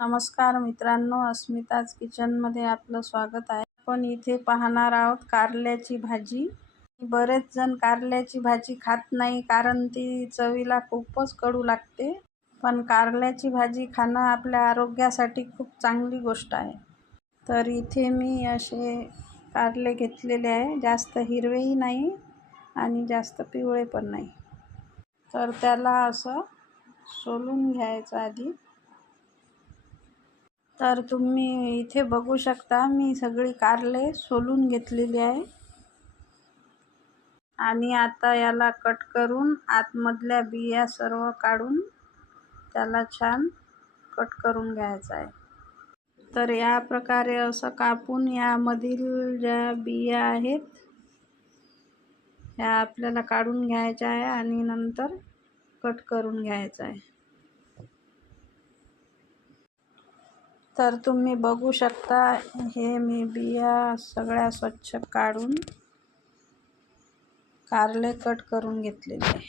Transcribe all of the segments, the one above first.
नमस्कार मित्रांनो, अस्मिताज किचनमध्ये आपलं स्वागत आहे. आपण इथे पाहणार आहोत कारल्याची भाजी. बरेच जण कारल्याची भाजी खात नाही कारण ती चवीला खूपच कडू लागते, पण कारल्याची भाजी खाणं आपल्या आरोग्यासाठी खूप चांगली गोष्ट आहे. तर इथे मी असे कारले घेतलेले आहे, जास्त हिरवेही नाही आणि जास्त पिवळे पण नाही. तर त्याला असं सोलून घ्यायचं आधी. तर तुम्ही इथे बघू शकता, मी सगळी कारले सोलून घेतलेली आहे आणि आता याला कट करून आतमधल्या बिया सर्व काढून त्याला छान कट करून घ्यायचं आहे. तर या प्रकारे असं कापून यामधील ज्या बिया आहेत ह्या आपल्याला काढून घ्यायच्या आहे आणि नंतर कट करून घ्यायचं आहे. तर तुम्ही बघू शकता, हे मी बिया सगळ्या स्वच्छ काढून कारले कट करून घेतलेले आहे.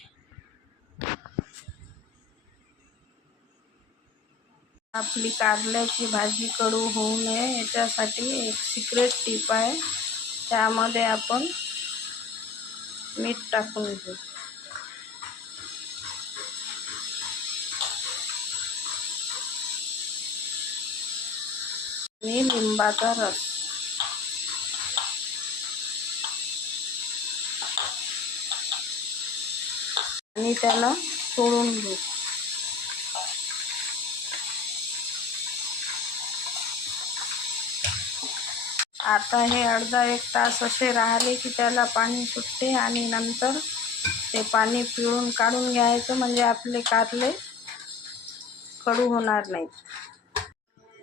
आपली कारल्याची भाजी कडू होऊ नये याच्यासाठी एक सिक्रेट टिप आहे. त्यामध्ये आपण मीठ टाकून घेऊ आणि लिंबाचा रस. आणि त्याला तोडून घेऊ. आता हे अर्धा एक तास असे राहिले की त्याला पाणी सुटते आणि नंतर ते पाणी पिळून काढून घ्यायचं, म्हणजे आपले कारले कडू होणार नाहीत.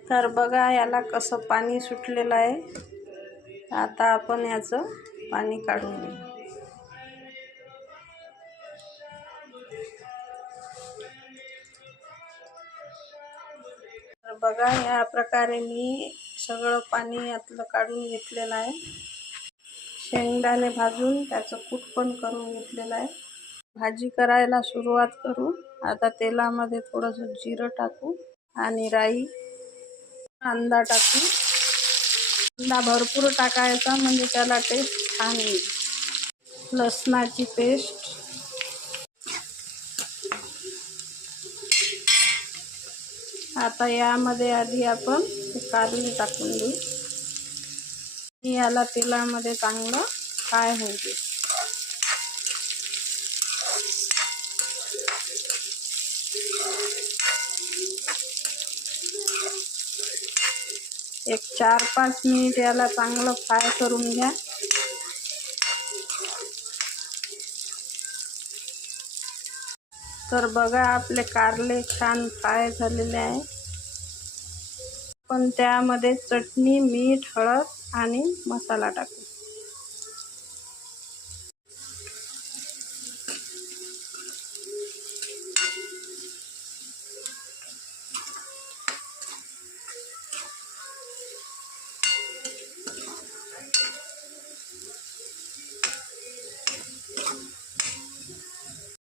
तर बघा याला कसं पाणी सुटलेलं आहे. आता आपण याचं पाणी काढून घेऊ. तर बघा या प्रकारे मी सगळं पाणी यातलं काढून घेतलेलं आहे. शेंगदाणे भाजून त्याचं कूट पण करून घेतलेलं आहे. भाजी करायला सुरुवात करू. आता तेलामध्ये थोडंसं जिरं टाकू आणि राई, कांदा टाकू. कांदा भरपूर टाकायचा म्हणजे त्याला टेस्ट छान येईल. लसणाची पेस्ट, आता यामध्ये आधी आपण कारले टाकून देऊ. याला तेलामध्ये चांगलं फ्राय होऊ दे. एक 4-5 मिनिट याला चांगलं फ्राय करून घ्या. तर बघा आपले कारले छान फ्राय झालेले आहे. पण त्यामध्ये चटणी, मीठ, हळद आणि मसाला टाकू.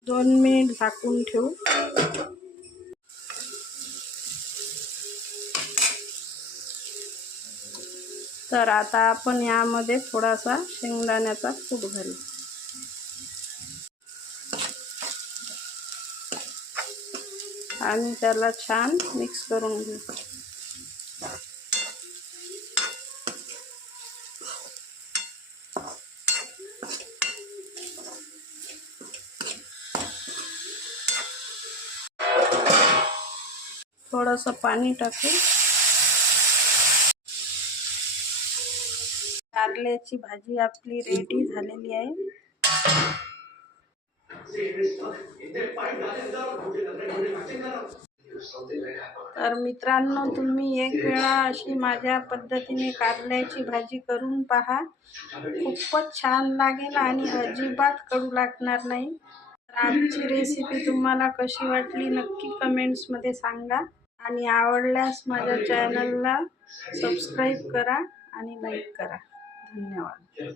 दोन मिनिट झाकून ठेवू. तर आता आपण यामध्ये थोडासा शेंगदाण्याचा कूट घालू आणि त्याला छान मिक्स करून घेऊ. थोडंसं पाणी टाकू. कारल्याची भाजी आपली रेडी झालेली आहे. तर मित्रांनो, तुम्ही एक वेळा अशी माझ्या पद्धतीने कारल्याची भाजी करून पहा. खूपच छान लागेल आणि अजिबात कडू लागणार नाही. तर आजची रेसिपी तुम्हाला कशी वाटली नक्की कमेंट्समध्ये सांगा आणि आवडल्यास माझ्या चॅनलला सबस्क्राईब करा आणि लाईक करा. धन्यवाद.